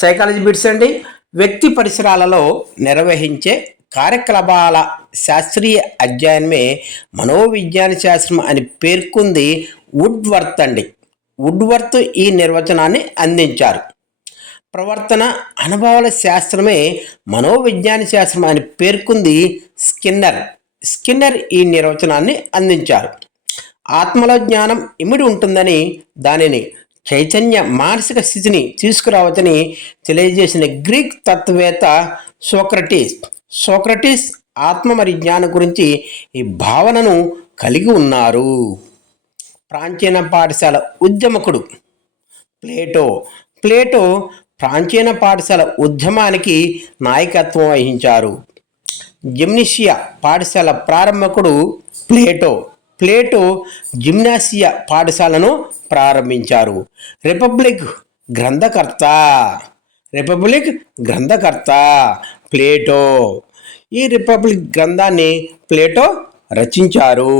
Psychology bits అండి. వ్యక్తి పరిసరాలలో నిర్వహించే కార్యకలాపాల శాస్త్రీయ అధ్యయనమే మనోవిజ్ఞాన శాస్త్రం అని పేర్కొంది వుడ్వర్త్ అండి. వుడ్వర్త్ ఈ నిర్వచనాన్ని అందించారు. ప్రవర్తన అనుభవాల శాస్త్రమే మనోవిజ్ఞాన శాస్త్రం అని పేర్కొంది స్కిన్నర్. స్కిన్నర్ ఈ నిర్వచనాన్ని అందించారు. ఆత్మలో జ్ఞానం ఇమిడి ఉంటుందని, దానిని చైతన్య మానసిక స్థితిని తీసుకురావచ్చని తెలియజేసిన గ్రీక్ తత్వవేత్త సోక్రటీస్. సోక్రటీస్ ఆత్మ మరియు జ్ఞానం గురించి ఈ భావనను కలిగి ఉన్నారు. ప్రాచీన పాఠశాల ఉద్యమకుడు ప్లేటో. ప్లేటో ప్రాచీన పాఠశాల ఉద్యమానికి నాయకత్వం వహించారు. జిమ్నేషియా పాఠశాల ప్రారంభకుడు ప్లేటో. ప్లేటో జిమ్నాసియా పాఠశాలను ప్రారంభించారు. రిపబ్లిక్ గ్రంథకర్త ప్లేటో. ఈ రిపబ్లిక్ గ్రంథాన్ని ప్లేటో రచించారు.